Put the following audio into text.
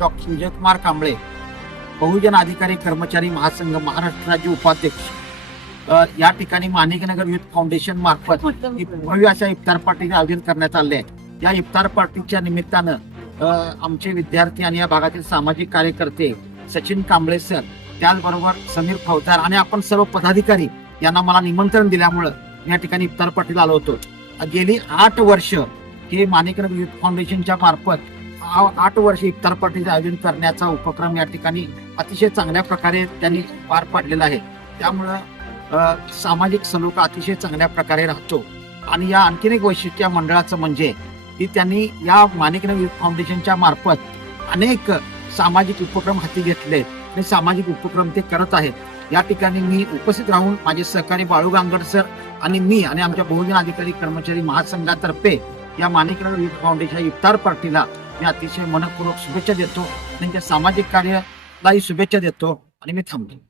Doctor Vijaykumar Kamble बहुजन अधिकारी कर्मचारी महासंघ महाराष्ट्र राज्य उपाध्यक्ष या ठिकाणी माणिकनगर युथ फाउंडेशन मार्फत भव्य अशा इफ्तार पार्टीचे आयोजन करण्यात आले आहे. या इफ्तार पार्टीच्या निमित्तानं आमचे विद्यार्थी आणि या भागातील सामाजिक कार्यकर्ते सचिन कांबळे सर त्याचबरोबर समीर फौजदार आणि आपण सर्व पदाधिकारी यांना मला निमंत्रण दिल्यामुळं या ठिकाणी इफ्तार पार्टीला आलो होतो. गेली आठ वर्ष हे माणिकनगर युथ फाउंडेशनच्या मार्फत आठ वर्ष इफ्तार पार्टीचं आयोजन करण्याचा उपक्रम या ठिकाणी अतिशय चांगल्या प्रकारे त्यांनी पार पाडलेला आहे. त्यामुळं सामाजिक सलोखा अतिशय चांगल्या प्रकारे राहतो. आणि या आणखीन एक वैशिष्ट्य मंडळाचं म्हणजे की त्यांनी या माणिकनगर फाउंडेशनच्या मार्फत अनेक सामाजिक उपक्रम हाती घेतले आणि सामाजिक उपक्रम ते करत आहेत. या ठिकाणी मी उपस्थित राहून माझे सहकारी बाळू गांगड सर आणि मी आणि आमच्या बहुजन अधिकारी कर्मचारी महासंघातर्फे या माणिकनगर फाउंडेशन इफ्तार पार्टीला मी अतिशय मनपूर्वक शुभेच्छा देतो. त्यांच्या सामाजिक कार्यालाही शुभेच्छा देतो. आणि मी थांबतो.